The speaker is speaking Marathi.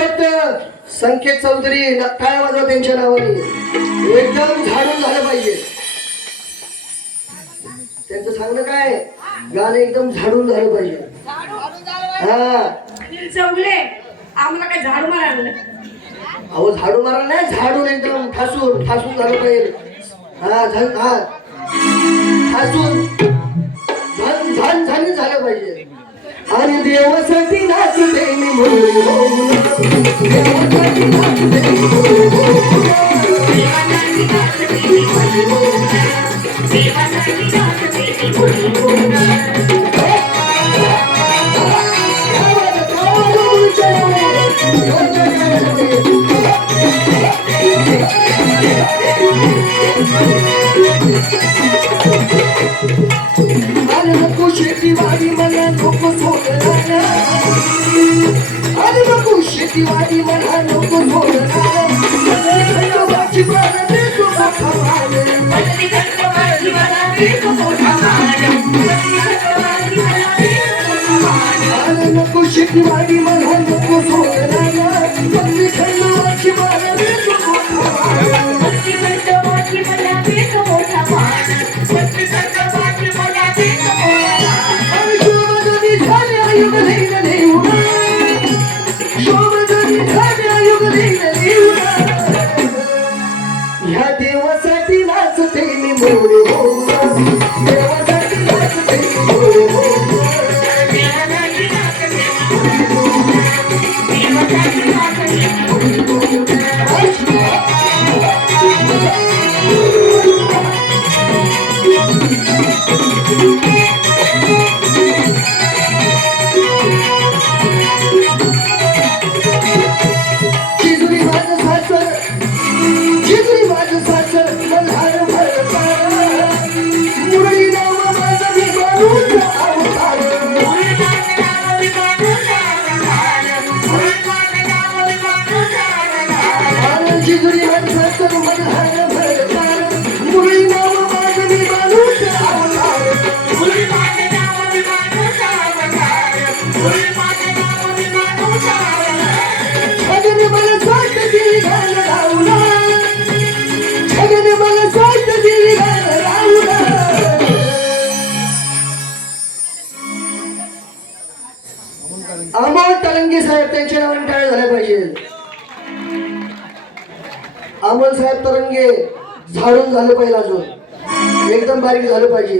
भक्त संकेत चौधरी टाळ्या वाजवा त्यांच्या नावाने. एकदम झाडून झालं पाहिजे. त्यांचं सांगणं काय? गाणं एकदम झाडून झालं पाहिजे. हा. आम्हाला काय झाडू मारायला अहो झाडू मारा नाही झाडून एकदम ठासून ठासून झालं पाहिजे. हा हा. ठासून. झन झन झन झालं पाहिजे आणि देवासाठी नाचते मी म्हणून होऊन. देवासाठी आणि बघू शेतीवाडी मला नको मला नको शेतीवाडी मला नको खंडवाची मला मोठा Come अमोल तलंगी साहेब त्यांच्या नावाने काय झाले पाहिजे. अमोल साहेब तरंगे झाडून झालं पाहिजे अजून. एकदम बारीक झालं पाहिजे.